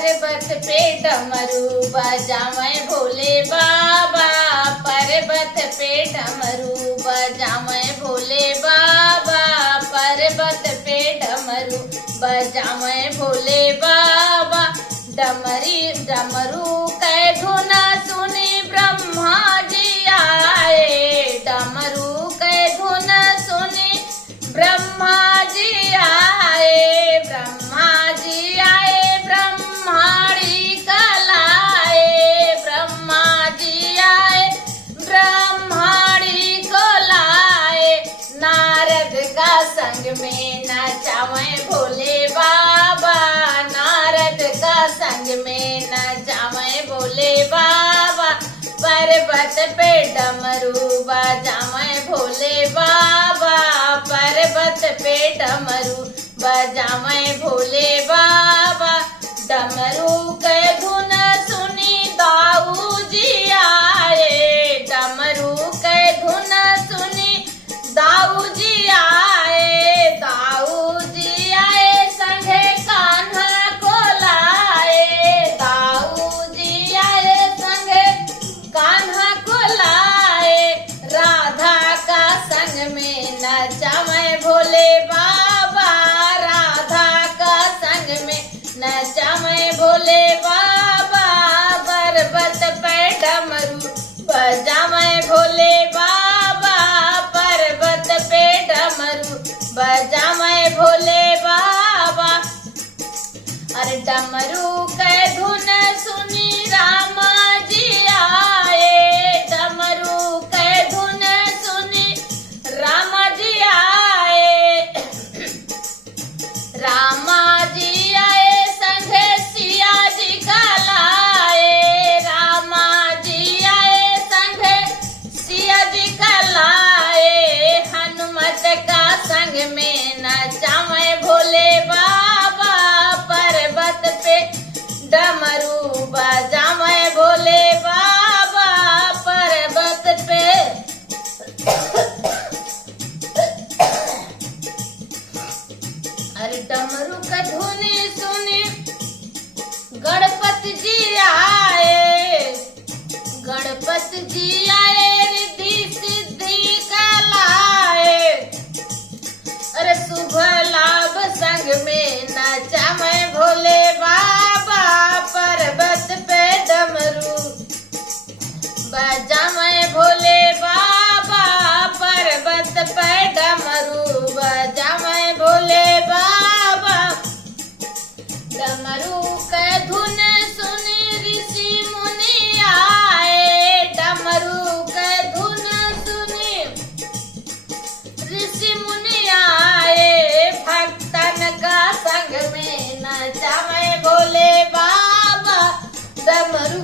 पर्वत पे डमरू बजावे भोले बाबा, पर्वत पे डमरू बजावे भोले बाबा, पर्वत पे डमरू बजावे भोले बाबा। डमरू कै धुन सुनी ब्रह्मा जी आए, डमरू कै धुन सुनी ब्रह्मा जी आए, ब्रह्मा जी आए ब्रह्माणी कलाए, ब्रह्मा जी आए ब्रह्माणी को लाए। नारद का संग में नचावे भोले बाबा, नारद का संग में नचावे भोले बाबा, पर्वत पे डमरू बजावे भोले बाबा, पर्वत पे डमरू बजावे भोले बाबा। डमरू के धुन सुनी दाऊ जी आए, डमरू के धुन सुनी दाऊ जी आए, दाऊ जी आए संगे कान्हा को लाए, दाऊ जी आए संगे कान्हा को लाए। राधा का संग में नचावे भोले बाबा, राधा का संग में नचावे भोले बाबा, पर्वत पे डमरू बजावे भोले बाबा, पर्वत पे डमरू बजावे भोले बाबा। अरे डमरू के धुन सुनी रामा जी आए, डमरू के धुन सुनी रामा जी आए, रामा जी आए संगे सिया जी का लाए, रामा जी आए संगे सिया जी का लाए। हनुमत का संग में नचावे भोले बाबा, पर्वत पे डमरू बजावे भोले बाबा, पर्वत पे। अरे डमरू का धुनी सुनी गणपति जी आए, गणपति जी आए रिद्धि सिद्धि का लाए। अरे शुभ लाभ संग में नचावे भोले बाबा, पर्वत पे डमरू बजावे भोले बाबा, पर्वत पे डमरू बजावे भोले बाबा। डमरू के धुन सुनी ऋषि मुनि आए, डमरू के धुन सुनी ऋषि मुनि आए। भक्तन का संग में नचावे भोले बाबा, डमरू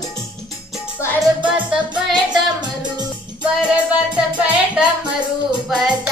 पर्वत पे डमरू, पर्वत पे डमरू बजावे